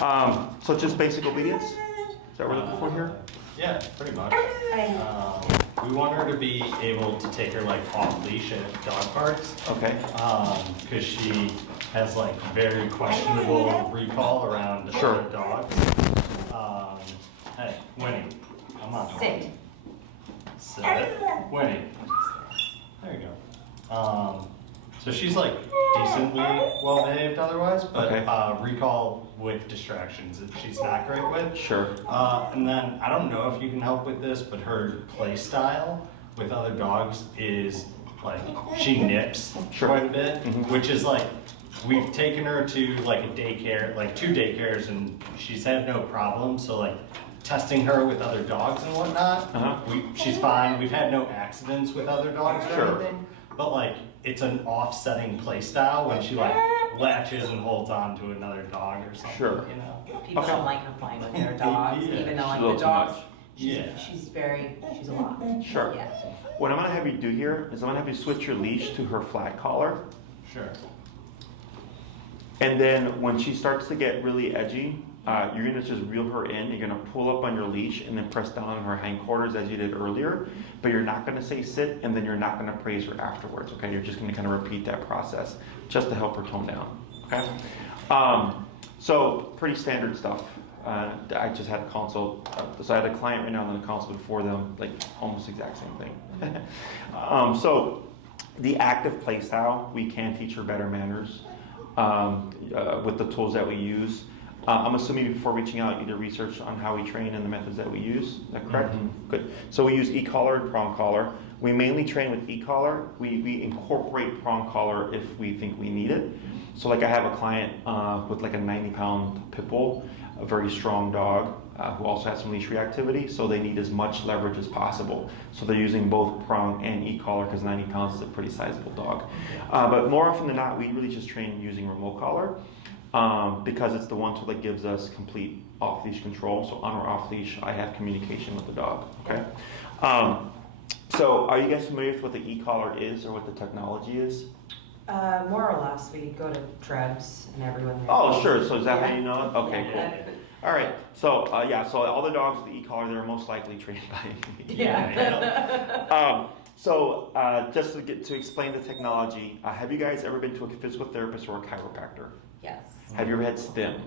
So just basic obedience? Is that what we're looking for here? Yeah, pretty much. We want her to be able to take her like off leash at dog parks. Okay. Because she has like very questionable recall around other dogs. Hey, Winnie, come on. Sit. Sit. Winnie. There you go. So she's like decently well behaved otherwise, but recall with distractions that she's not great with. Sure. And then I don't know if you can help with this, but her play style with other dogs is like she nips quite a bit, which is like we've taken her to like a daycare, like 2 daycares, and she's had no problem. So like testing her with other dogs and whatnot, she's fine. We've had no accidents with other dogs or anything, but like it's an offsetting play style when she like latches and holds on to another dog or something. Sure. You know, people don't like her playing with their dogs, even though like the dogs, she's a lot. Sure. Yeah. What I'm gonna have you do here is I'm gonna have you switch your leash to her flat collar. Sure. And then when she starts to get really edgy, you're gonna just reel her in. You're gonna pull up on your leash and then press down on her hindquarters as you did earlier. But you're not gonna say sit, and then you're not gonna praise her afterwards. Okay, you're just gonna kind of repeat that process just to help her tone down. Okay. So pretty standard stuff. I just had a consult. So I had a client right now and then a consult before them, like almost the exact same thing. So the active play style, we can teach her better manners with the tools that we use. I'm assuming before reaching out, you did research on how we train and the methods that we use. Is that correct? Good. So we use e-collar and prong collar. We mainly train with e-collar. We incorporate prong collar if we think we need it. So like I have a client with like a 90-pound pit bull, a very strong dog who also has some leash reactivity. So they need as much leverage as possible. So they're using both prong and e-collar because 90 pounds is a pretty sizable dog. But more often than not, we really just train using remote collar. Because it's the one tool that gives us complete off-leash control. So on or off-leash, I have communication with the dog, okay? So are you guys familiar with what the e-collar is or what the technology is? More or less, we go to Trebs and everyone there. Oh, sure, so is that how you know it? Okay, cool. All right, so so all the dogs with the e-collar, they're most likely trained by me. So just to explain the technology, have you guys ever been to a physical therapist or a chiropractor? Yes. Have you ever had STIM?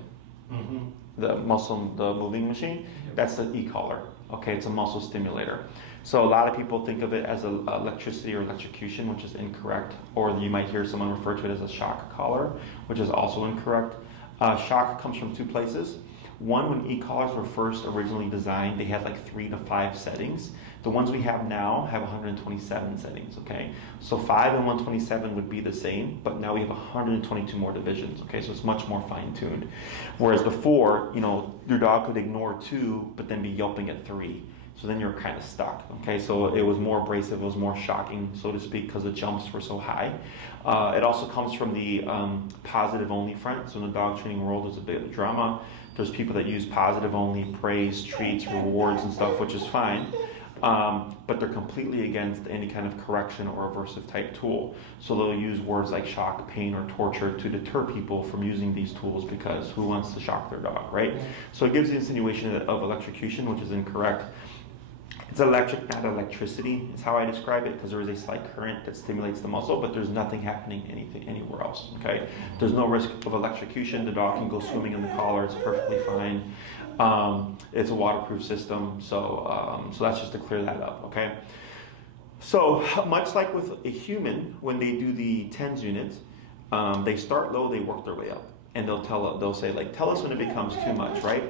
The moving machine? That's the e-collar. Okay, it's a muscle stimulator. So a lot of people think of it as electricity or electrocution, which is incorrect. Or you might hear someone refer to it as a shock collar, which is also incorrect. Shock comes from 2 places. One, when e-collars were first originally designed, they had like 3 to 5 settings. The ones we have now have 127 settings, okay? So 5 and 127 would be the same, but now we have 122 more divisions, okay? So it's much more fine-tuned. Whereas before, your dog could ignore 2, but then be yelping at 3. So then you're kind of stuck, okay? So it was more abrasive, it was more shocking, so to speak, because the jumps were so high. It also comes from the positive-only front. So in the dog training world, there's a bit of drama. There's people that use positive-only, praise, treats, rewards, and stuff, which is fine. But they're completely against any kind of correction or aversive type tool. So they'll use words like shock, pain, or torture to deter people from using these tools because who wants to shock their dog, right? So it gives the insinuation of electrocution, which is incorrect. It's electric, not electricity, is how I describe it, because there is a slight current that stimulates the muscle, but there's nothing happening anywhere else, okay? There's no risk of electrocution. The dog can go swimming in the collar. It's perfectly fine. It's a waterproof system, so that's just to clear that up, okay? So much like with a human, when they do the TENS unit, they start low, they work their way up. And they'll say, like, tell us when it becomes too much, right?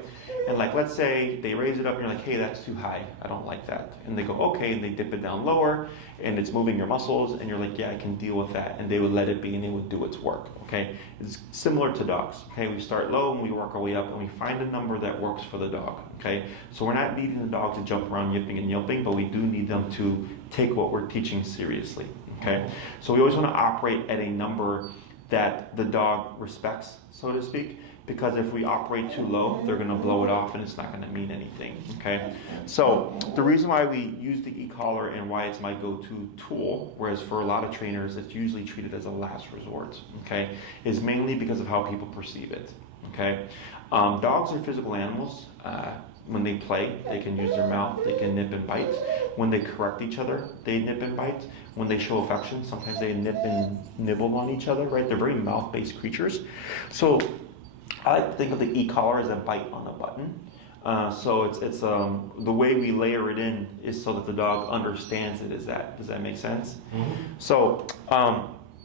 And like, let's say they raise it up and you're like, hey, that's too high. I don't like that. And they go, okay, and they dip it down lower and it's moving your muscles and you're like, yeah, I can deal with that. And they would let it be and they would do its work, okay? It's similar to dogs, okay? We start low and we work our way up and we find a number that works for the dog, okay? So we're not needing the dog to jump around yipping and yelping, but we do need them to take what we're teaching seriously, okay? So we always want to operate at a number that the dog respects, so to speak, because if we operate too low, they're going to blow it off and it's not going to mean anything, okay? So the reason why we use the e-collar and why it's my go-to tool, whereas for a lot of trainers it's usually treated as a last resort, okay, is mainly because of how people perceive it, okay? Dogs are physical animals. When they play, they can use their mouth, they can nip and bite. When they correct each other, they nip and bite. When they show affection, sometimes they nip and nibble on each other, right? They're very mouth-based creatures. So I like to think of the e-collar as a bite on a button. So it's the way we layer it in is so that the dog understands it. Does that make sense? Mm-hmm. So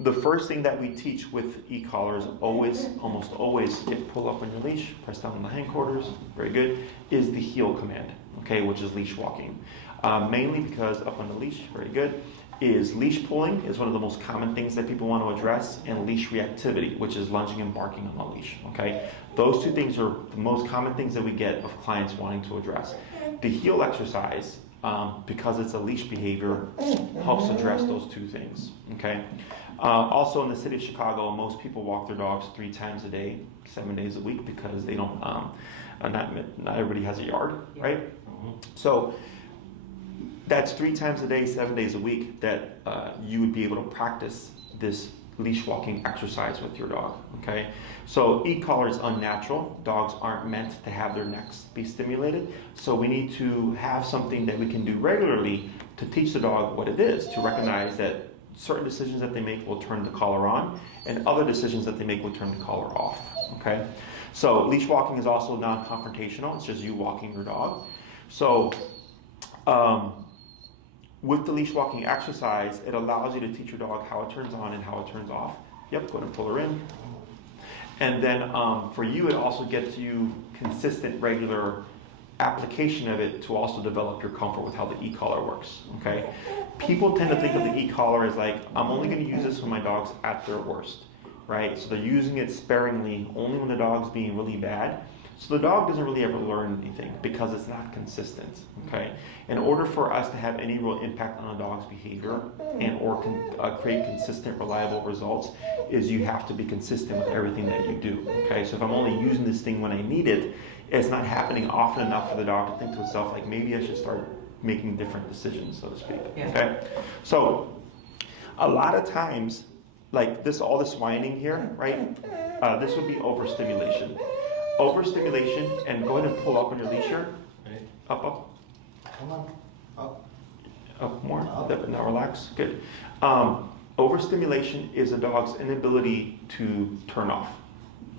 the first thing that we teach with e-collars, almost always, pull up on your leash, press down on the hindquarters, very good, is the heel command, okay, which is leash walking. Mainly because up on the leash, very good, is leash pulling is one of the most common things that people want to address, and leash reactivity, which is lunging and barking on the leash, okay? Those two things are the most common things that we get of clients wanting to address. The heel exercise, because it's a leash behavior, helps address those two things, okay? Also in the city of Chicago, most people walk their dogs 3 times a day, 7 days a week, because they don't, not everybody has a yard, right? Mm-hmm. So that's 3 times a day, 7 days a week that you would be able to practice this leash walking exercise with your dog, okay? So e-collar is unnatural. Dogs aren't meant to have their necks be stimulated. So we need to have something that we can do regularly to teach the dog what it is, to recognize that certain decisions that they make will turn the collar on, and other decisions that they make will turn the collar off, okay? So leash walking is also non-confrontational. It's just you walking your dog. So with the leash walking exercise, it allows you to teach your dog how it turns on and how it turns off. Yep, go ahead and pull her in. And then for you, it also gets you consistent, regular application of it to also develop your comfort with how the e-collar works, okay? People tend to think of the e-collar as like, I'm only going to use this when my dog's at their worst, right? So they're using it sparingly, only when the dog's being really bad. So the dog doesn't really ever learn anything because it's not consistent, okay? In order for us to have any real impact on a dog's behavior and or create consistent, reliable results, is you have to be consistent with everything that you do, okay? So if I'm only using this thing when I need it, it's not happening often enough for the dog to think to itself, like, maybe I should start making different decisions, so to speak, okay? So a lot of times, like all this whining here, right? This would be overstimulation. Overstimulation, and go ahead and pull up on your leash here. Up. Come on. Up more. Now relax. Good. Overstimulation is a dog's inability to turn off.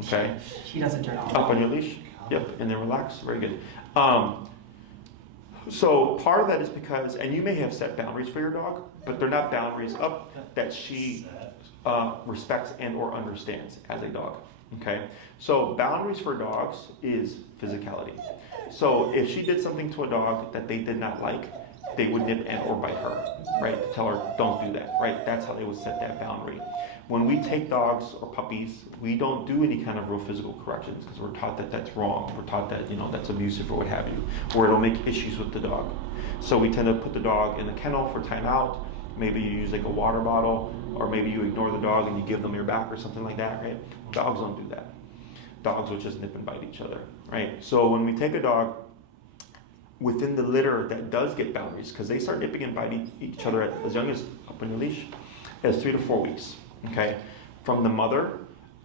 Okay? She doesn't turn off. Up on your leash. Yep, and then relax. Very good. So part of that is because, and you may have set boundaries for your dog, but they're not boundaries up that she respects and or understands as a dog. Okay, so boundaries for dogs is physicality. So if she did something to a dog that they did not like, they would nip and or bite her, right? To tell her, don't do that, right? That's how they would set that boundary. When we take dogs or puppies, we don't do any kind of real physical corrections because we're taught that that's wrong. We're taught that, that's abusive or what have you, or it'll make issues with the dog. So we tend to put the dog in the kennel for timeout. Maybe you use like a water bottle, or maybe you ignore the dog and you give them your back or something like that, right? Dogs don't do that. Dogs will just nip and bite each other, right? So when we take a dog within the litter that does get boundaries, because they start nipping and biting each other at as young as, up on your leash, as 3 to 4 weeks, okay? From the mother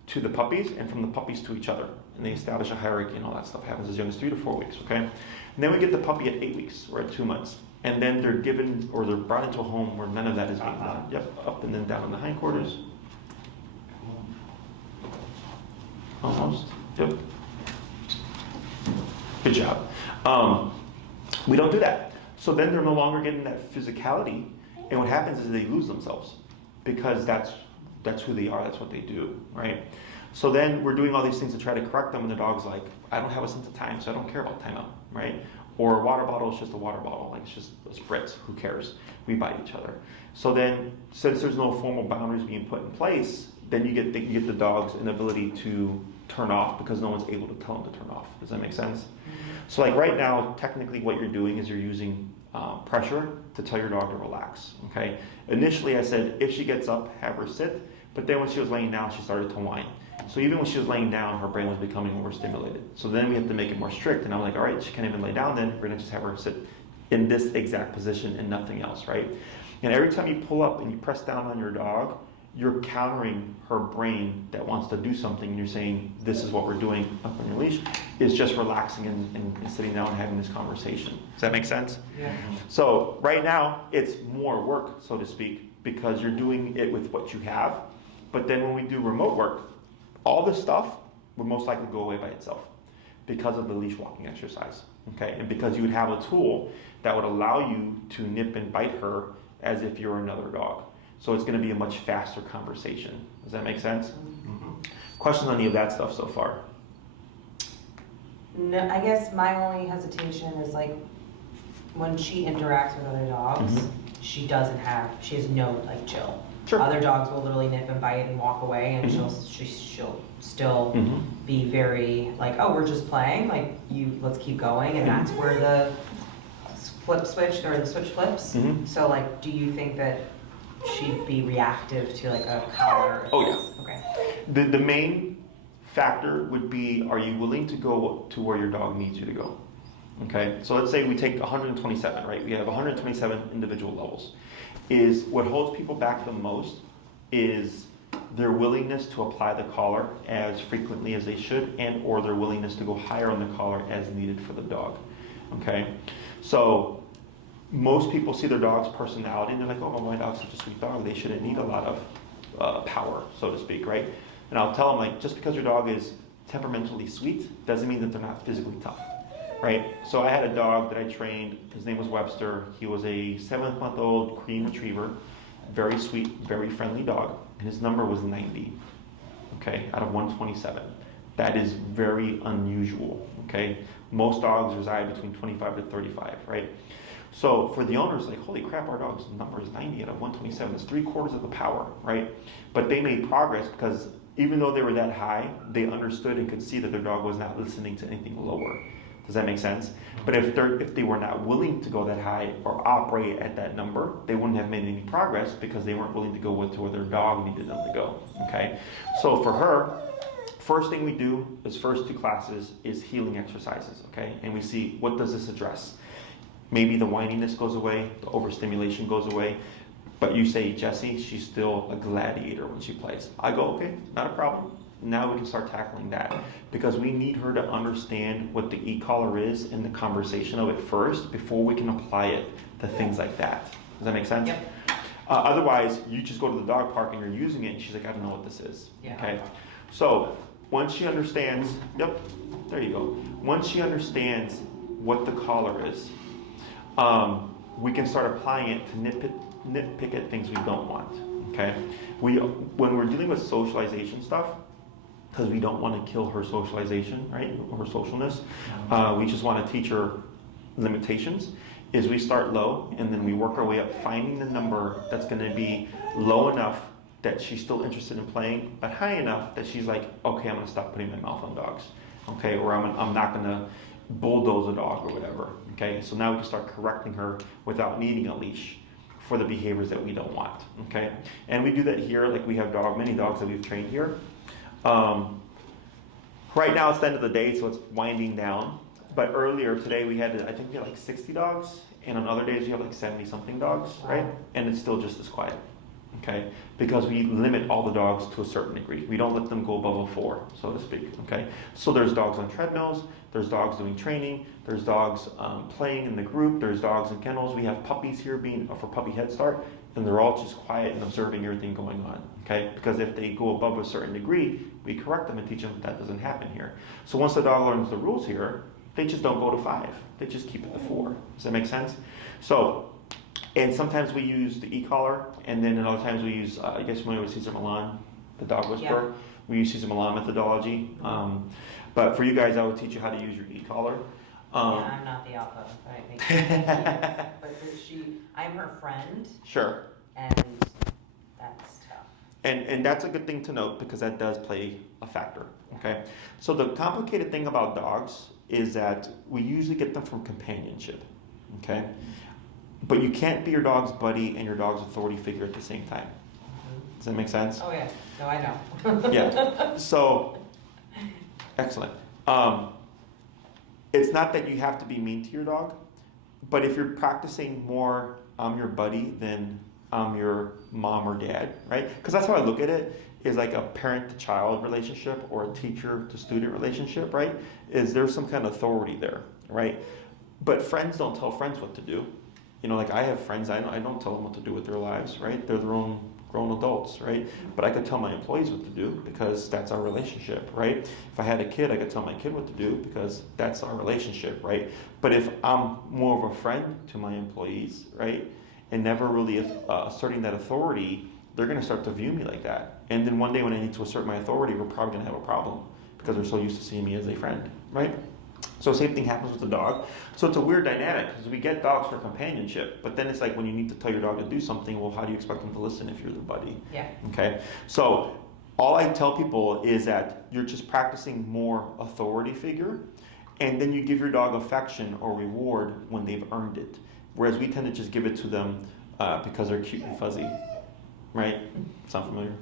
to the puppies, and from the puppies to each other. And they establish a hierarchy and all that stuff happens as young as 3 to 4 weeks, okay? And then we get the puppy at 8 weeks or at 2 months. And then they're given, or they're brought into a home where none of that is being done. Yep, up and then down in the hindquarters. Almost. Yep. Good job. We don't do that. So then they're no longer getting that physicality, and what happens is they lose themselves because that's who they are. That's what they do, right? So then we're doing all these things to try to correct them, and the dog's like, I don't have a sense of time, so I don't care about timeout, right? Or a water bottle is just a water bottle, like it's just a spritz, who cares? We bite each other. So then, since there's no formal boundaries being put in place, then you get the dog's inability to turn off because no one's able to tell them to turn off. Does that make sense? Mm-hmm. So like right now, technically what you're doing is you're using pressure to tell your dog to relax, okay? Initially I said, if she gets up, have her sit, but then when she was laying down, she started to whine. So even when she was laying down, her brain was becoming overstimulated. So then we have to make it more strict, and I'm like, all right, she can't even lay down then, we're gonna just have her sit in this exact position and nothing else, right? And every time you pull up and you press down on your dog, you're countering her brain that wants to do something, and you're saying, this is what we're doing up on your leash, is just relaxing and sitting down and having this conversation. Does that make sense? Yeah. So right now, it's more work, so to speak, because you're doing it with what you have. But then when we do remote work, all this stuff would most likely go away by itself because of the leash walking exercise, okay? And because you would have a tool that would allow you to nip and bite her as if you're another dog. So it's going to be a much faster conversation. Does that make sense? Mm-hmm. Questions on any of that stuff so far? No, I guess my only hesitation is like when she interacts with other dogs, she has no like chill. Sure. Other dogs will literally nip and bite and walk away, and she'll still be very like, oh, we're just playing, like let's keep going, and that's where the switch flips. So like, do you think that she'd be reactive to like a collar? Oh yeah. Okay. The main factor would be, are you willing to go to where your dog needs you to go? Okay, so let's say we take 127, right? We have 127 individual levels. Is what holds people back the most is their willingness to apply the collar as frequently as they should, and or their willingness to go higher on the collar as needed for the dog. Okay, so most people see their dog's personality and they're like, oh, my dog's such a sweet dog, they shouldn't need a lot of power, so to speak, right? And I'll tell them, like, just because your dog is temperamentally sweet doesn't mean that they're not physically tough, right? So I had a dog that I trained, his name was Webster. He was a 7-month-old cream retriever, very sweet, very friendly dog, and his number was 90, okay, out of 127. That is very unusual, okay? Most dogs reside between 25 to 35, right? So for the owners, like, holy crap, our dog's number is 90 out of 127. It's 3/4 of the power, right? But they made progress because even though they were that high, they understood and could see that their dog was not listening to anything lower. Does that make sense? But if they were not willing to go that high or operate at that number, they wouldn't have made any progress because they weren't willing to go to where their dog needed them to go, okay? So for her, first thing we do is first 2 classes is healing exercises, okay? And we see, what does this address? Maybe the whininess goes away, the overstimulation goes away, but you say, Jessie, she's still a gladiator when she plays. I go, okay, not a problem. Now we can start tackling that because we need her to understand what the e-collar is and the conversation of it first before we can apply it to things like that. Does that make sense? Yep. Otherwise, you just go to the dog park and you're using it and she's like, I don't know what this is. Yeah. Okay. So once she understands, yep, there you go. Once she understands what the collar is, we can start applying it to nitpick at things we don't want. Okay. When we're dealing with socialization stuff, because we don't want to kill her socialization, right, or her socialness. We just want to teach her limitations, is we start low and then we work our way up, finding the number that's going to be low enough that she's still interested in playing, but high enough that she's like, okay, I'm going to stop putting my mouth on dogs, okay, or I'm not going to bulldoze a dog or whatever, okay? So now we can start correcting her without needing a leash for the behaviors that we don't want, okay? And we do that here, like we have many dogs that we've trained here. Right now it's the end of the day, so it's winding down. But earlier today we had like 60 dogs, and on other days we have like 70 something dogs, right? And it's still just as quiet, okay? Because we limit all the dogs to a certain degree. We don't let them go above a 4, so to speak, okay? So there's dogs on treadmills, there's dogs doing training, there's dogs playing in the group, there's dogs in kennels. We have puppies here for puppy head start, and they're all just quiet and observing everything going on, okay? Because if they go above a certain degree, we correct them and teach them that doesn't happen here. So once the dog learns the rules here, they just don't go to 5. They just keep it to 4. Does that make sense? So, and sometimes we use the e-collar, and then other times we use, I guess familiar with Cesar Millan, the dog whisperer. Yeah. We use Cesar Millan methodology. But for you guys, I would teach you how to use your e-collar. Yeah, I'm not the alpha, but I think but I'm her friend. Sure. And that's tough. And that's a good thing to note because that does play a factor, okay? So the complicated thing about dogs is that we usually get them from companionship, okay? But you can't be your dog's buddy and your dog's authority figure at the same time. Does that make sense? Oh yeah, no, I know. Yeah, so, excellent. It's not that you have to be mean to your dog, but if you're practicing more I'm your buddy than I'm your mom or dad, right? Because that's how I look at it, is like a parent to child relationship or a teacher to student relationship, right? Is there's some kind of authority there, right? But friends don't tell friends what to do. You know, like I have friends, I don't tell them what to do with their lives, right? They're their own grown adults, right? But I could tell my employees what to do because that's our relationship, right? If I had a kid, I could tell my kid what to do because that's our relationship, right? But if I'm more of a friend to my employees, right, and never really asserting that authority, they're going to start to view me like that. And then one day when I need to assert my authority, we're probably going to have a problem because they're so used to seeing me as a friend, right? So same thing happens with the dog. So it's a weird dynamic because we get dogs for companionship, but then it's like when you need to tell your dog to do something, well, how do you expect them to listen if you're their buddy? Yeah. Okay. So all I tell people is that you're just practicing more authority figure, and then you give your dog affection or reward when they've earned it. Whereas we tend to just give it to them because they're cute and fuzzy, right? Sound familiar?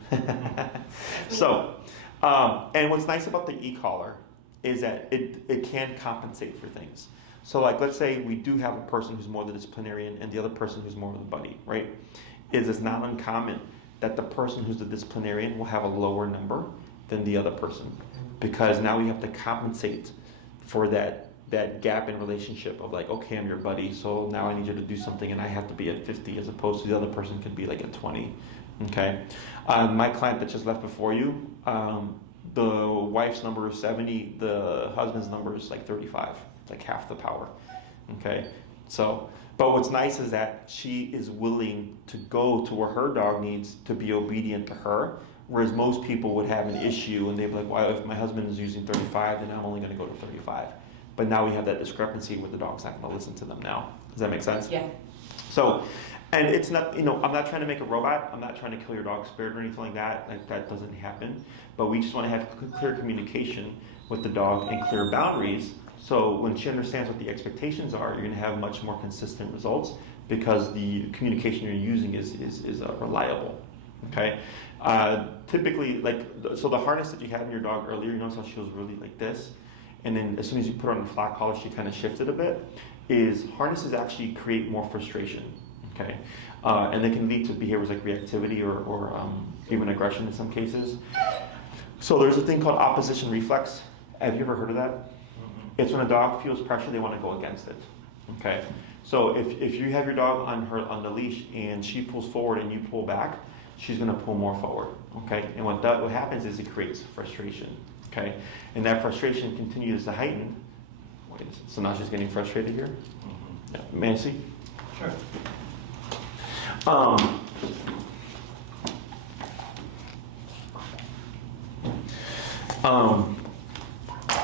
So, and what's nice about the e-collar is that it can compensate for things. So like, let's say we do have a person who's more the disciplinarian and the other person who's more the buddy, right? It's not uncommon that the person who's the disciplinarian will have a lower number than the other person because now we have to compensate for that gap in relationship of like, okay, I'm your buddy, so now I need you to do something and I have to be at 50 as opposed to the other person could be like at 20, okay? My client that just left before you, the wife's number is 70, the husband's number is like 35. It's like half the power, okay? So, but what's nice is that she is willing to go to where her dog needs to be obedient to her, whereas most people would have an issue and they'd be like, well, if my husband is using 35, then I'm only gonna go to 35. But now we have that discrepancy where the dog's not gonna listen to them now. Does that make sense? Yeah. So, and it's not, you know, I'm not trying to make a robot. I'm not trying to kill your dog's spirit or anything like that. Like that doesn't happen. But we just want to have clear communication with the dog and clear boundaries. So when she understands what the expectations are, you're going to have much more consistent results because the communication you're using is reliable. Okay. Typically, like so, the harness that you had in your dog earlier, you notice how she was really like this, and then as soon as you put her on the flat collar, she kind of shifted a bit. Is harnesses actually create more frustration. Okay, and they can lead to behaviors like reactivity or even aggression in some cases. So there's a thing called opposition reflex. Have you ever heard of that? Mm-hmm. It's when a dog feels pressure, they want to go against it. Okay, so if you have your dog on the leash and she pulls forward and you pull back, she's going to pull more forward. Okay, and what happens is it creates frustration. Okay, and that frustration continues to heighten. Wait, so now she's getting frustrated here. Mm-hmm. Yeah. May I see? Sure.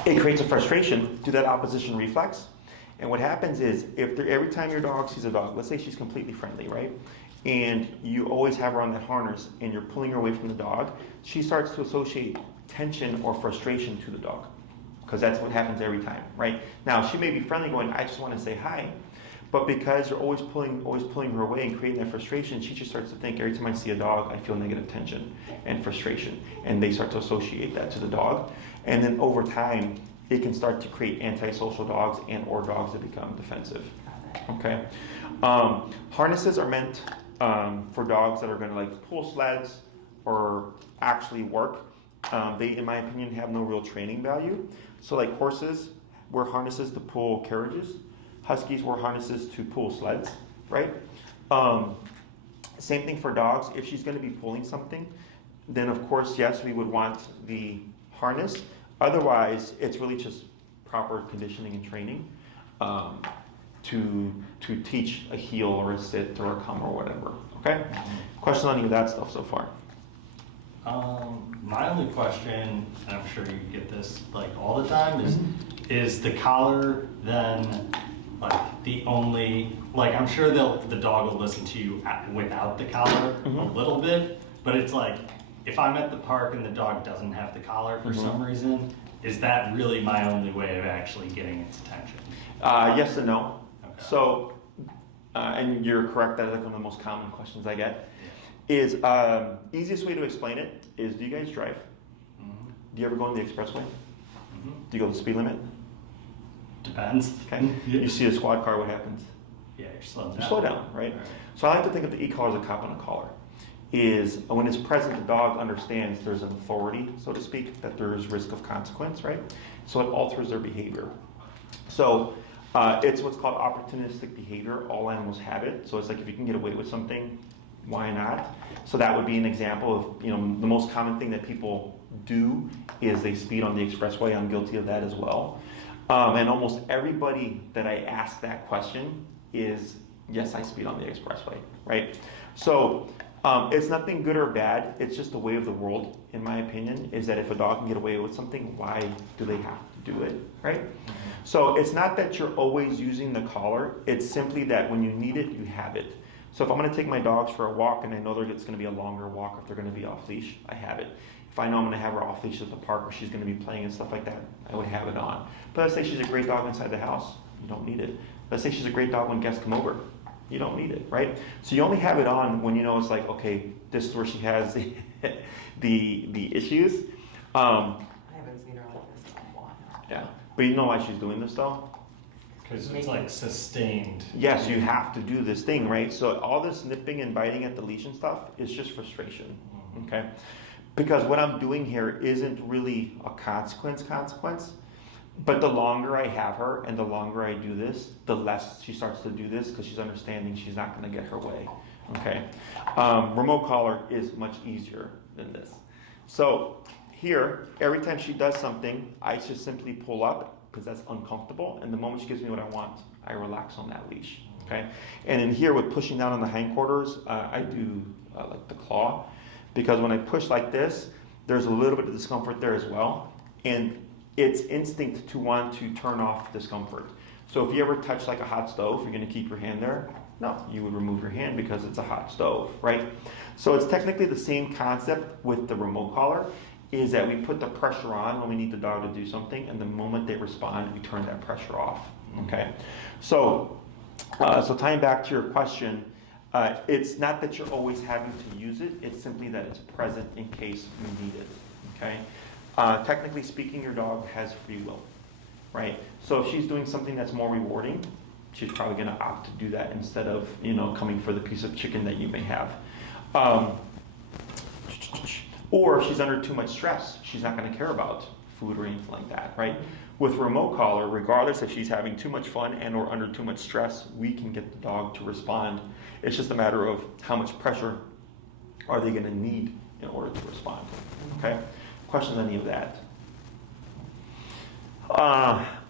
It creates a frustration to that opposition reflex. And what happens is, every time your dog sees a dog, let's say she's completely friendly, right? And you always have her on that harness and you're pulling her away from the dog, she starts to associate tension or frustration to the dog. Because that's what happens every time, right? Now, she may be friendly going, I just want to say hi. But because you're always pulling her away and creating that frustration, she just starts to think, every time I see a dog, I feel negative tension and frustration. And they start to associate that to the dog. And then over time, it can start to create antisocial dogs and or dogs that become defensive. Okay? Harnesses are meant for dogs that are going to like pull sleds or actually work. They, in my opinion, have no real training value. So like horses wear harnesses to pull carriages. Huskies wear harnesses to pull sleds, right? Same thing for dogs. If she's going to be pulling something, then of course, yes, we would want the harness. Otherwise, it's really just proper conditioning and training to teach a heel or a sit or a come or whatever. Okay? Questions on any of that stuff so far? My only question, and I'm sure you get this like all the time, is the collar then like the only, like I'm sure the dog will listen to you without the collar a little bit, but it's like if I'm at the park and the dog doesn't have the collar for some reason, is that really my only way of actually getting its attention? Yes and no. Okay. So, and you're correct, that is like one of the most common questions I get. Is easiest way to explain it is, do you guys drive? Do you ever go on the expressway? Do you go the speed limit? Depends. Okay. You see a squad car, what happens? Yeah, you slow down. You slow down, right? So I like to think of the e-collar as a cop on a collar. Is when it's present, the dog understands there's an authority, so to speak, that there is risk of consequence, right? So it alters their behavior. So it's what's called opportunistic behavior. All animals have it. So it's like if you can get away with something, why not? So that would be an example of, the most common thing that people do is they speed on the expressway. I'm guilty of that as well. And almost everybody that I ask that question is, yes, I speed on the expressway, right? So it's nothing good or bad. It's just the way of the world, in my opinion, is that if a dog can get away with something, why do they have to do it, right? Mm-hmm. So it's not that you're always using the collar. It's simply that when you need it, you have it. So if I'm going to take my dogs for a walk and I know it's going to be a longer walk, if they're going to be off leash, I have it. If I know I'm going to have her off leash at the park where she's going to be playing and stuff like that, I would have it on. But let's say she's a great dog inside the house, you don't need it. Let's say she's a great dog when guests come over. You don't need it, right? So you only have it on when you know it's like, okay, this is where she has the issues. I haven't seen her like this in a while. Yeah, but you know why she's doing this though? Because it's like sustained. Yes, you have to do this thing, right? So all this nipping and biting at the leash and stuff is just frustration, okay? Because what I'm doing here isn't really a consequence, but the longer I have her and the longer I do this, the less she starts to do this because she's understanding she's not going to get her way, okay? Remote collar is much easier than this. So here, every time she does something, I just simply pull up because that's uncomfortable, and the moment she gives me what I want, I relax on that leash, okay? And in here with pushing down on the hindquarters, I do like the claw, because when I push like this, there's a little bit of discomfort there as well, and it's instinct to want to turn off discomfort. So if you ever touch like a hot stove, you're going to keep your hand there? No, you would remove your hand because it's a hot stove, right? So it's technically the same concept with the remote collar, is that we put the pressure on when we need the dog to do something, and the moment they respond, we turn that pressure off, okay? So tying back to your question, it's not that you're always having to use it, it's simply that it's present in case you need it, okay? Technically speaking, your dog has free will, right? So if she's doing something that's more rewarding, she's probably going to opt to do that instead of, coming for the piece of chicken that you may have. Or if she's under too much stress, she's not going to care about food or anything like that, right? With remote collar, regardless if she's having too much fun and or under too much stress, we can get the dog to respond. It's just a matter of how much pressure are they going to need in order to respond, okay? Questions on any of that?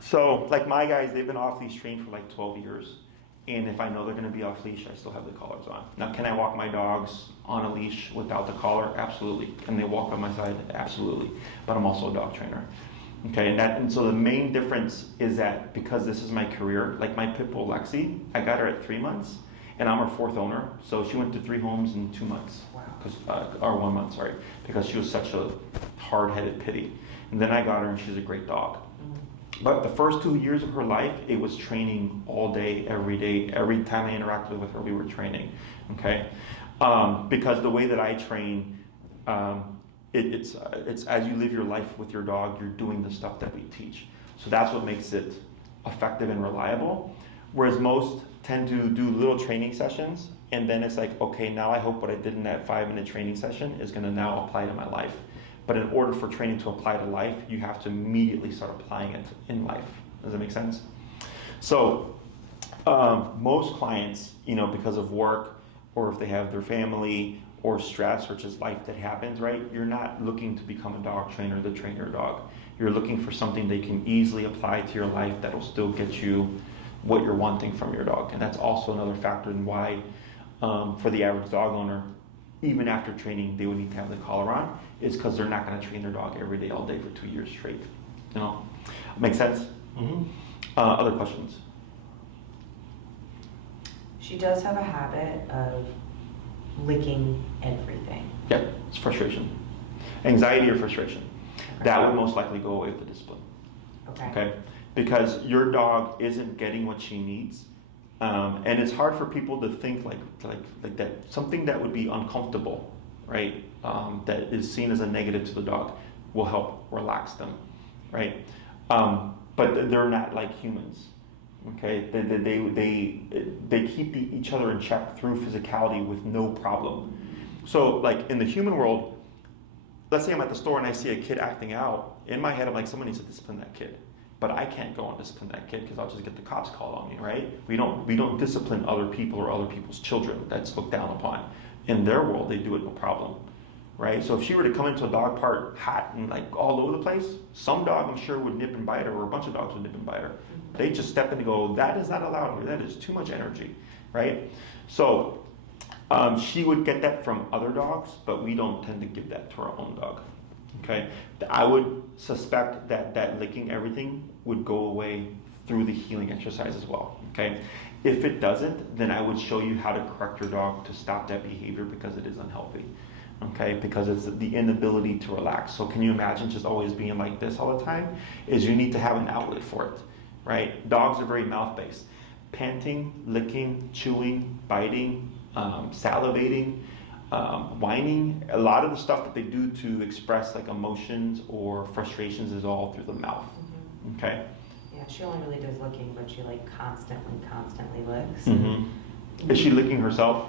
So like my guys, they've been off leash trained for like 12 years. And if I know they're going to be off leash, I still have the collars on. Now, can I walk my dogs on a leash without the collar? Absolutely. Can they walk by my side? Absolutely. But I'm also a dog trainer. Okay, and so the main difference is that because this is my career, like my pit bull Lexi, I got her at 3 months, and I'm her fourth owner. So she went to 3 homes in 2 months, or 1 month, sorry, because she was such a hard-headed pitty. And then I got her, and she's a great dog. But the first 2 years of her life, it was training all day, every day. Every time I interacted with her, we were training, okay? Because the way that I train, it's as you live your life with your dog, you're doing the stuff that we teach. So that's what makes it effective and reliable. Whereas most tend to do little training sessions, and then it's like, okay, now I hope what I did in that 5-minute training session is gonna now apply to my life. But in order for training to apply to life, you have to immediately start applying it in life. Does that make sense? So most clients, because of work, or if they have their family, or stress, or just life that happens, right? You're not looking to become a dog trainer to train your dog. You're looking for something they can easily apply to your life that will still get you what you're wanting from your dog. And that's also another factor in why, for the average dog owner, even after training, they would need to have the collar on, is because they're not going to train their dog every day, all day for 2 years straight. Make sense? Mm-hmm. Other questions? She does have a habit of licking everything. Yeah, it's frustration. Anxiety or frustration. Okay. That would most likely go away with the discipline. Okay? Because your dog isn't getting what she needs. And it's hard for people to think like that, something that would be uncomfortable, right? That is seen as a negative to the dog will help relax them, right? But they're not like humans. Okay, they keep each other in check through physicality with no problem. So like in the human world, let's say I'm at the store and I see a kid acting out. In my head, I'm like, someone needs to discipline that kid. But I can't go and discipline that kid because I'll just get the cops called on me, right? We don't discipline other people or other people's children. That's looked down upon. In their world, they do it no problem, right? So if she were to come into a dog park hot and like all over the place, some dog I'm sure would nip and bite her, or a bunch of dogs would nip and bite her. They just step in and go, that is not allowed here. That is too much energy, right? So she would get that from other dogs, but we don't tend to give that to our own dog. Okay, I would suspect that licking everything would go away through the healing exercise as well. Okay, if it doesn't, then I would show you how to correct your dog to stop that behavior because it is unhealthy. Okay, because it's the inability to relax. So can you imagine just always being like this all the time? Is you need to have an outlet for it, right? Dogs are very mouth-based. Panting, licking, chewing, biting, salivating, whining, a lot of the stuff that they do to express like emotions or frustrations is all through the mouth. Okay. Yeah, she only really does licking, but she like constantly licks. Is she licking herself?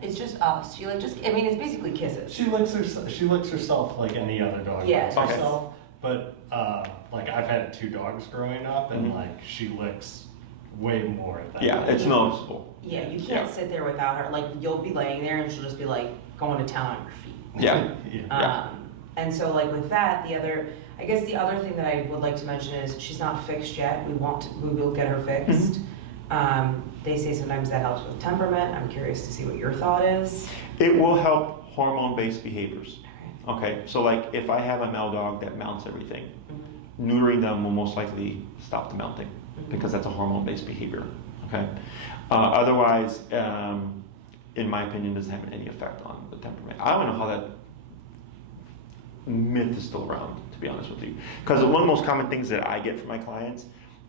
It's just us. She like I mean, it's basically kisses. She licks herself like any other dog licks herself. But like I've had 2 dogs growing up, and like she licks way more than it's noticeable. Yeah, you can't sit there without her. Like you'll be laying there, and she'll just be like going to town on your feet. And so like with that, I guess the other thing that I would like to mention is she's not fixed yet. We will get her fixed. They say sometimes that helps with temperament. I'm curious to see what your thought is. It will help hormone-based behaviors. Okay, so like if I have a male dog that mounts everything, neutering them will most likely stop the mounting because that's a hormone-based behavior. Okay, otherwise, in my opinion, doesn't have any effect on the temperament. I don't know how that myth is still around, to be honest with you, because one of the most common things that I get from my clients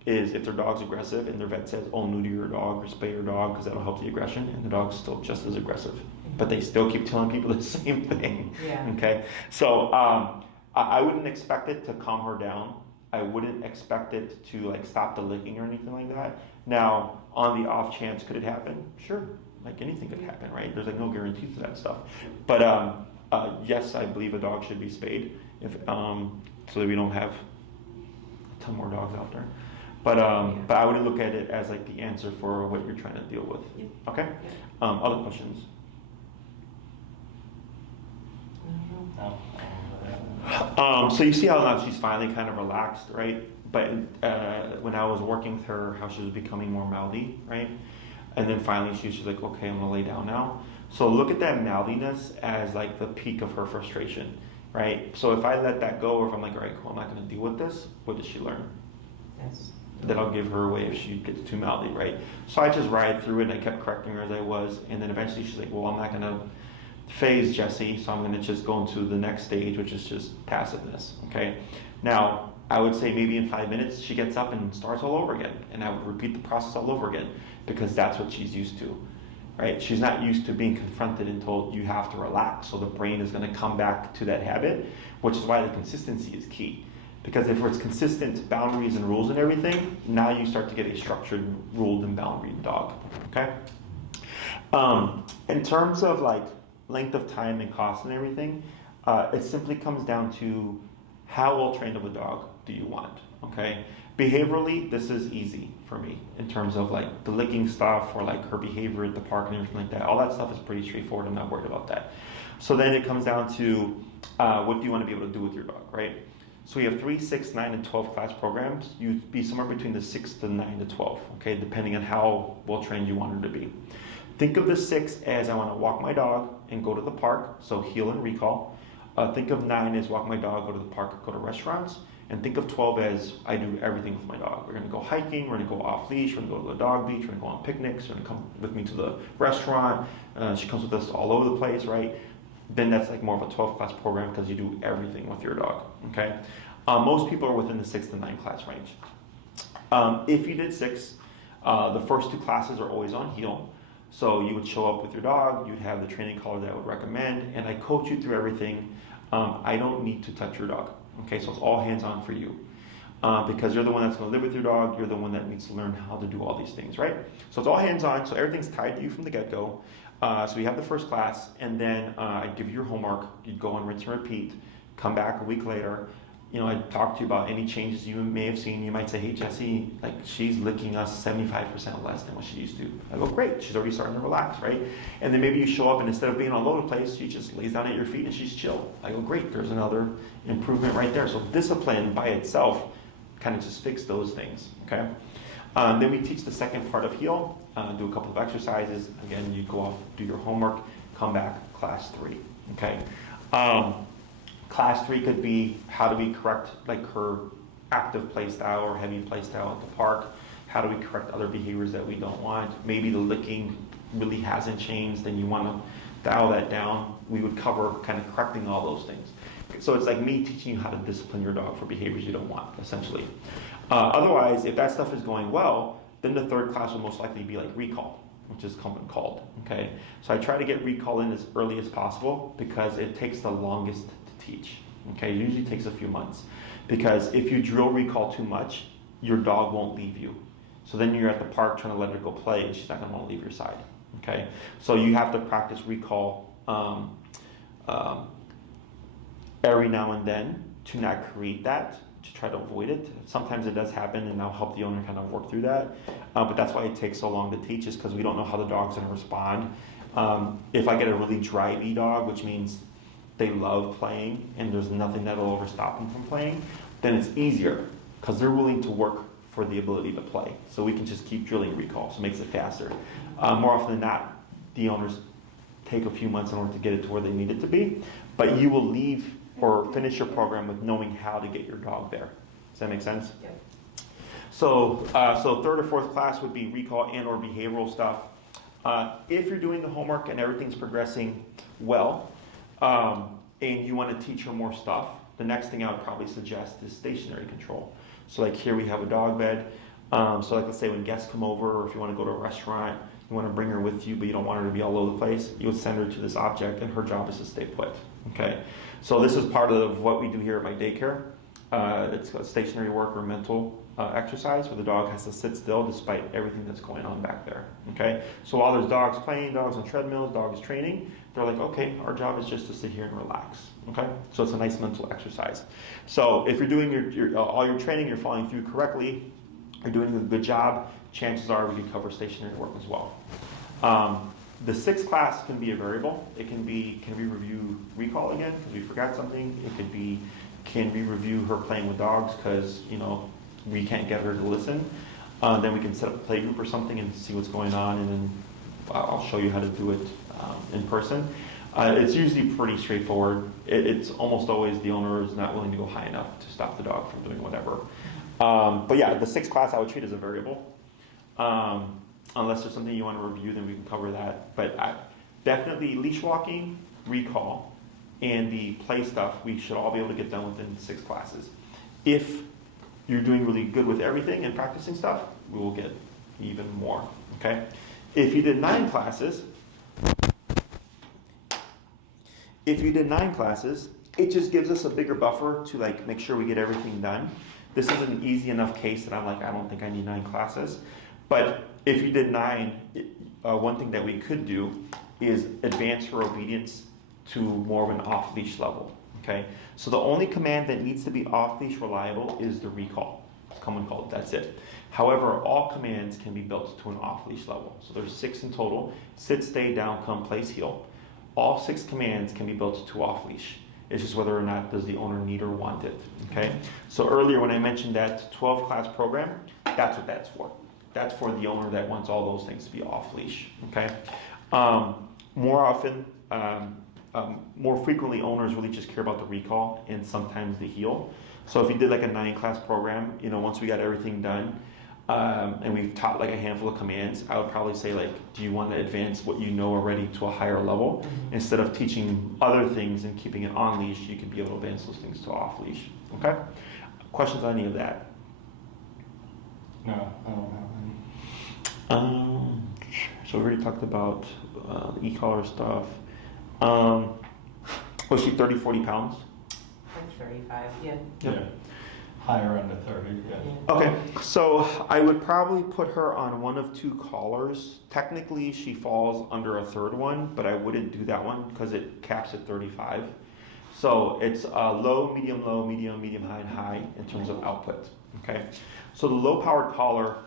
is if their dog's aggressive and their vet says, oh, neuter your dog or spay your dog because that'll help the aggression, and the dog's still just as aggressive. But they still keep telling people the same thing. Okay, so I wouldn't expect it to calm her down. I wouldn't expect it to like stop the licking or anything like that. Now, on the off chance, could it happen? Sure, like anything could happen, right? There's like no guarantee to that stuff. But yes, I believe a dog should be spayed if so that we don't have a ton more dogs out there. But I wouldn't look at it as like the answer for what you're trying to deal with. Okay. Other questions? So you see how now she's finally kind of relaxed, right? But when I was working with her, how she was becoming more mouthy, right? And then finally she's just like, okay, I'm gonna lay down now. So look at that mouthiness as like the peak of her frustration, right? So if I let that go, or if I'm like, all right, cool, I'm not gonna deal with this, what does she learn? Yes. That I'll give her away if she gets too mouthy, right? So I just ride through it and I kept correcting her as I was, and then eventually she's like, well, I'm not gonna phase Jessie, so I'm gonna just go into the next stage, which is just passiveness, okay? Now, I would say maybe in 5 minutes, she gets up and starts all over again, and I would repeat the process all over again, because that's what she's used to, right? She's not used to being confronted and told you have to relax, so the brain is gonna come back to that habit, which is why the consistency is key. Because if it's consistent boundaries and rules and everything, now you start to get a structured, ruled and boundaried dog, okay? In terms of like length of time and cost and everything, it simply comes down to how well trained of a dog do you want, okay? Behaviorally, this is easy for me in terms of like the licking stuff or like her behavior at the park and everything like that. All that stuff is pretty straightforward. I'm not worried about that. So then it comes down to what do you want to be able to do with your dog, right? So we have 3, 6, 9, and 12 class programs. You'd be somewhere between the 6 to 9 to 12, okay, depending on how well trained you want her to be. Think of the 6 as I want to walk my dog and go to the park, so heel and recall. Think of 9 as walk my dog, go to the park, go to restaurants. And think of 12 as I do everything with my dog. We're going to go hiking, we're going to go off-leash, we're going to go to the dog beach, we're going to go on picnics, we're going to come with me to the restaurant. She comes with us all over the place, right? Then that's like more of a 12 class program because you do everything with your dog, okay? Most people are within the 6 to 9 class range. If you did 6, the first 2 classes are always on heel. So you would show up with your dog, you'd have the training collar that I would recommend, and I coach you through everything. I don't need to touch your dog, okay? So it's all hands-on for you. because you're the one that's going to live with your dog. You're the one that needs to learn how to do all these things, right? So it's all hands-on. So everything's tied to you from the get-go. So you have the first class, and then I give you your homework. You go and rinse and repeat. Come back a week later. I talk to you about any changes you may have seen. You might say, hey, Jesse, like she's licking us 75% less than what she used to. I go, great, she's already starting to relax, right? And then maybe you show up and instead of being all over the place, she just lays down at your feet and she's chill. I go, great, there's another improvement right there. So discipline by itself kind of just fix those things, okay? Then we teach the second part of heal, do a couple of exercises. Again, you go off, do your homework, come back, class 3, okay? Class 3 could be how do we correct like her active play style or heavy play style at the park? How do we correct other behaviors that we don't want? Maybe the licking really hasn't changed and you want to dial that down. We would cover kind of correcting all those things. So it's like me teaching you how to discipline your dog for behaviors you don't want, essentially. Otherwise, if that stuff is going well, then the third class will most likely be like recall, which is common called, okay? So I try to get recall in as early as possible because it takes the longest to teach, okay? It usually takes a few months because if you drill recall too much, your dog won't leave you. So then you're at the park trying to let her go play and she's not gonna wanna leave your side, okay? So you have to practice recall every now and then to not create that, to try to avoid it. Sometimes it does happen and I'll help the owner kind of work through that. But that's why it takes so long to teach is because we don't know how the dog's gonna respond. If I get a really drivey dog, which means they love playing and there's nothing that'll ever stop them from playing, then it's easier because they're willing to work for the ability to play. So we can just keep drilling recall, so it makes it faster. More often than not, the owners take a few months in order to get it to where they need it to be, but you will leave or finish your program with knowing how to get your dog there. Does that make sense? Yeah. So third or fourth class would be recall and or behavioral stuff. If you're doing the homework and everything's progressing well, and you want to teach her more stuff, the next thing I would probably suggest is stationary control. So like here we have a dog bed. So like let's say when guests come over or if you want to go to a restaurant, you want to bring her with you but you don't want her to be all over the place, you would send her to this object and her job is to stay put. Okay, so this is part of what we do here at my daycare. It's called stationary work or mental exercise where the dog has to sit still despite everything that's going on back there. Okay, so while there's dogs playing, dogs on treadmills, dogs training, they're like, okay, our job is just to sit here and relax. Okay, so it's a nice mental exercise. So if you're doing all your training, you're following through correctly, you're doing a good job, chances are we can cover stationary work as well. The sixth class can be a variable. It can we review recall again because we forgot something? It could be, can we review her playing with dogs because, we can't get her to listen? Then we can set up a play group or something and see what's going on, and then I'll show you how to do it in person. It's usually pretty straightforward. It's almost always the owner is not willing to go high enough to stop the dog from doing whatever. But yeah, the sixth class I would treat as a variable. Unless there's something you want to review, then we can cover that. But definitely leash walking, recall, and the play stuff, we should all be able to get done within 6 classes. If you're doing really good with everything and practicing stuff, we will get even more, okay? If you did 9 classes, it just gives us a bigger buffer to like make sure we get everything done. This is an easy enough case that I'm like, I don't think I need 9 classes. But if you did 9, one thing that we could do is advance her obedience to more of an off-leash level, okay? So the only command that needs to be off-leash reliable is the recall. It's common called, that's it. However, all commands can be built to an off-leash level. So there's 6 in total: sit, stay, down, come, place, heel. All 6 commands can be built to off-leash. It's just whether or not does the owner need or want it, okay? So earlier when I mentioned that 12-class program, that's what that's for. That's for the owner that wants all those things to be off-leash, okay? More often, more frequently, owners really just care about the recall and sometimes the heel. So if you did like a 9-class program, once we got everything done, and we've taught like a handful of commands, I would probably say like, do you want to advance what you know already to a higher level? Mm-hmm. Instead of teaching other things and keeping it on leash, you can be able to advance those things to off leash, okay? Questions on any of that? No, I don't have any. So we already talked about the e-collar stuff. Was she 30, 40 pounds? Like 35, yeah. Yep. Higher end of 30, yeah. Okay, so I would probably put her on one of two collars. Technically, she falls under a third one, but I wouldn't do that one because it caps at 35. So it's low, medium, medium high, and high in terms of output. Okay, so the low powered collar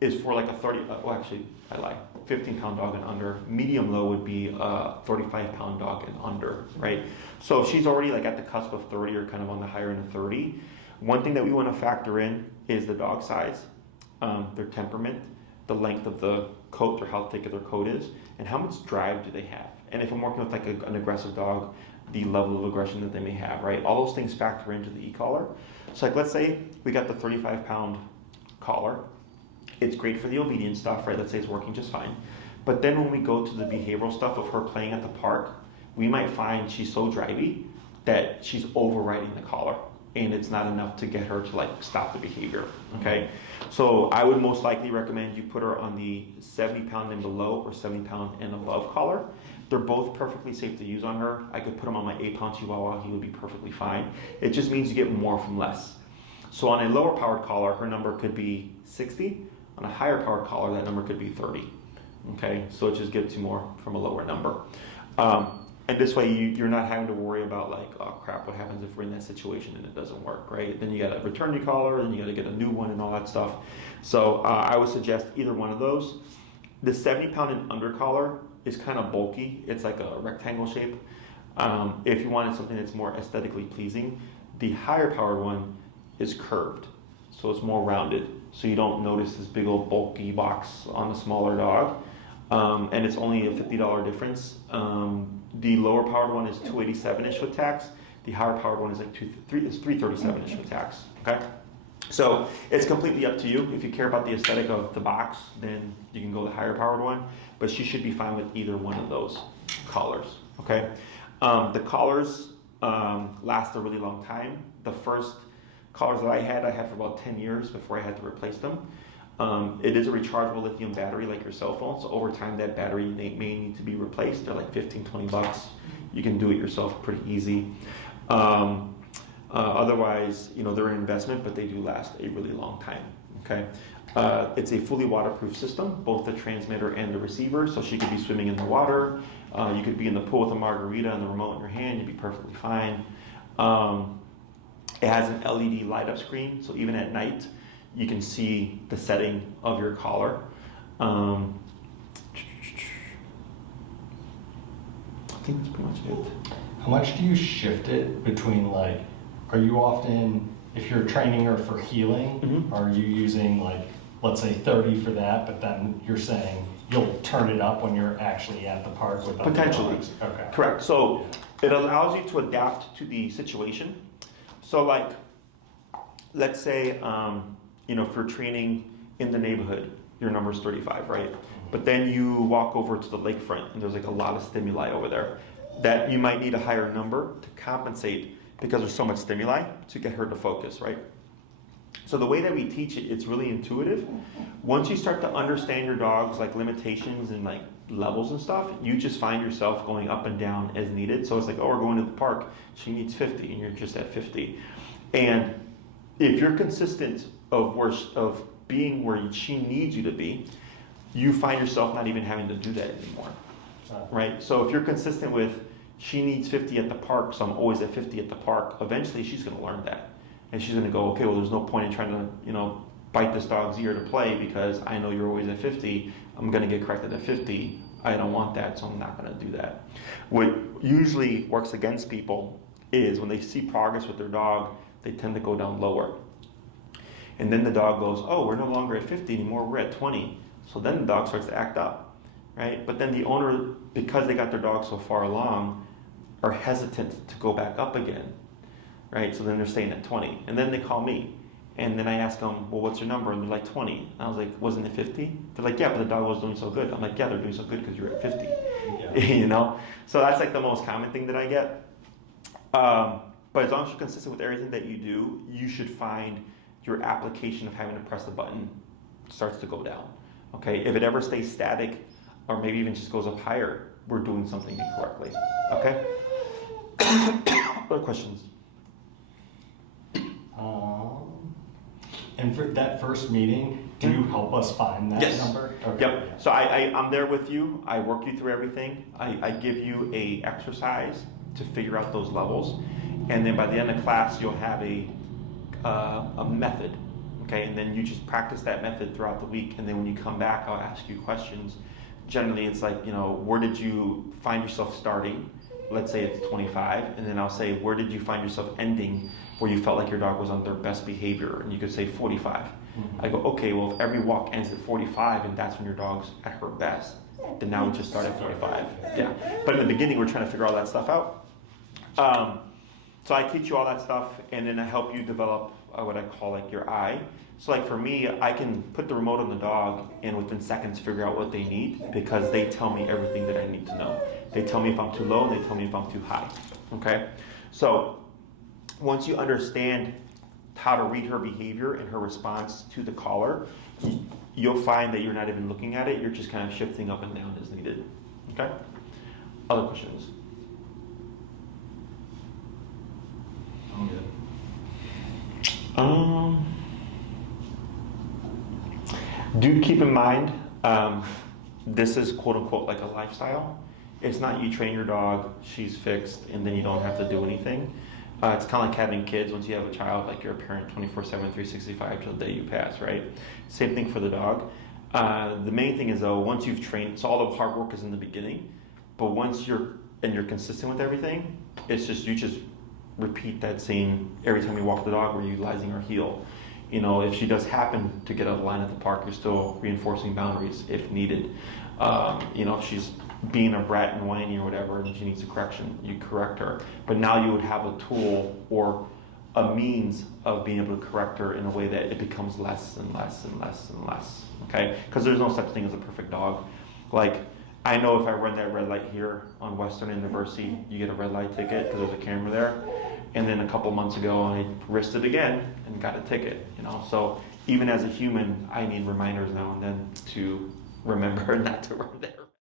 is for like a 30, well actually I lie, 15-pound dog and under. Medium low would be a 35-pound dog and under, right? So if she's already like at the cusp of 30 or kind of on the higher end of 30, one thing that we want to factor in is the dog size, their temperament, the length of the coat or how thick their coat is, and how much drive do they have. And if I'm working with like an aggressive dog, the level of aggression that they may have, right? All those things factor into the e-collar. So like let's say we got the 35-pound collar. It's great for the obedience stuff, right? Let's say it's working just fine. But then when we go to the behavioral stuff of her playing at the park, we might find she's so drivey that she's overriding the collar and it's not enough to get her to like stop the behavior, okay? So I would most likely recommend you put her on the 70-pound and below or 70-pound and above collar. They're both perfectly safe to use on her. I could put him on my 8-pound Chihuahua, he would be perfectly fine. It just means you get more from less. So on a lower powered collar, her number could be 60. On a higher powered collar, that number could be 30. Okay, so it just gets you more from a lower number. And this way you're not having to worry about like, oh crap, what happens if we're in that situation and it doesn't work, right? Then you got to return your collar and you got to get a new one and all that stuff. So I would suggest either one of those. The 70-pound and under collar is kind of bulky. It's like a rectangle shape. If you wanted something that's more aesthetically pleasing, the higher powered one is curved. So it's more rounded. So you don't notice this big old bulky box on a smaller dog. And it's only a $50 difference. The lower powered one is $287-ish with tax. The higher powered one is like $337-ish with tax. Okay, so it's completely up to you. If you care about the aesthetic of the box, then you can go the higher powered one. But she should be fine with either one of those collars. Okay, the collars last a really long time. The first collars that I had for about 10 years before I had to replace them. It is a rechargeable lithium battery like your cell phone, so over time that battery may need to be replaced. They're like 15, 20 bucks. You can do it yourself pretty easy. Otherwise, they're an investment, but they do last a really long time, okay? It's a fully waterproof system, both the transmitter and the receiver, so she could be swimming in the water. You could be in the pool with a margarita and the remote in your hand, you'd be perfectly fine. It has an LED light up screen, so even at night, you can see the setting of your collar. I think that's pretty much it. How much do you shift it between like, are you often, if you're training her for healing, are you using like, let's say 30 for that, but then you're saying you'll turn it up when you're actually at the park with other potentially dogs? Okay. Correct. So it allows you to adapt to the situation. So like, let's say, if you're training in the neighborhood, your number is 35, right? But then you walk over to the lakefront and there's like a lot of stimuli over there that you might need a higher number to compensate because there's so much stimuli to get her to focus, right? So the way that we teach it, it's really intuitive. Once you start to understand your dog's like limitations and like levels and stuff, you just find yourself going up and down as needed. So it's like, oh, we're going to the park. She needs 50 and you're just at 50. And if you're consistent of being where she needs you to be, you find yourself not even having to do that anymore, right? So if you're consistent with she needs 50 at the park, so I'm always at 50 at the park, eventually she's going to learn that. And she's going to go, okay, well, there's no point in trying to, bite this dog's ear to play because I know you're always at 50. I'm going to get corrected at 50. I don't want that, so I'm not going to do that. What usually works against people is when they see progress with their dog, they tend to go down lower. And then the dog goes, oh, we're no longer at 50 anymore, we're at 20. So then the dog starts to act up, right? But then the owner, because they got their dog so far along, are hesitant to go back up again, right? So then they're staying at 20. And then they call me. And then I ask them, well, what's your number? And they're like, 20. And I was like, wasn't it 50? They're like, yeah, but the dog was doing so good. I'm like, yeah, they're doing so good because you're at 50, Yeah. So that's like the most common thing that I get. But as long as you're consistent with everything that you do, you should find your application of having to press the button starts to go down. Okay, if it ever stays static or maybe even just goes up higher, we're doing something incorrectly. Okay? Other questions? And for that first meeting, do you help us find that number? Okay. Yep. So I'm there with you. I work you through everything. I give you a exercise to figure out those levels, and then by the end of class, you'll have a method. Okay, and then you just practice that method throughout the week, and then when you come back, I'll ask you questions. Generally, it's like, where did you find yourself starting? Let's say it's 25, and then I'll say, where did you find yourself ending where you felt like your dog was on their best behavior? And you could say 45. I go, okay, well, if every walk ends at 45 and that's when your dog's at her best, then now we just start at 45. Yeah. But in the beginning, we're trying to figure all that stuff out. So I teach you all that stuff, and then I help you develop what I call like your eye. So like for me, I can put the remote on the dog and within seconds figure out what they need because they tell me everything that I need to know. They tell me if I'm too low, and they tell me if I'm too high. Okay? So once you understand how to read her behavior and her response to the collar, you'll find that you're not even looking at it, you're just kind of shifting up and down as needed. Okay? Other questions? I'm good. Do keep in mind, this is quote unquote like a lifestyle. It's not you train your dog, she's fixed, and then you don't have to do anything. It's kind of like having kids. Once you have a child, like you're a parent 24/7, 365 till the day you pass, right? Same thing for the dog. The main thing is though, once you've trained, so all the hard work is in the beginning, but once you're consistent with everything, it's just, you just repeat that same, every time you walk the dog, we're utilizing our heel. If she does happen to get out of line at the park, you're still reinforcing boundaries if needed. If she's being a brat and whiny or whatever and she needs a correction, you correct her. But now you would have a tool or a means of being able to correct her in a way that it becomes less and less and less and less, okay? Because there's no such thing as a perfect dog. Like, I know if I run that red light here on Western University, you get a red light ticket because there's a camera there. And then a couple months ago, I risked it again and got a ticket, So even as a human, I need reminders now and then to remember not to run there.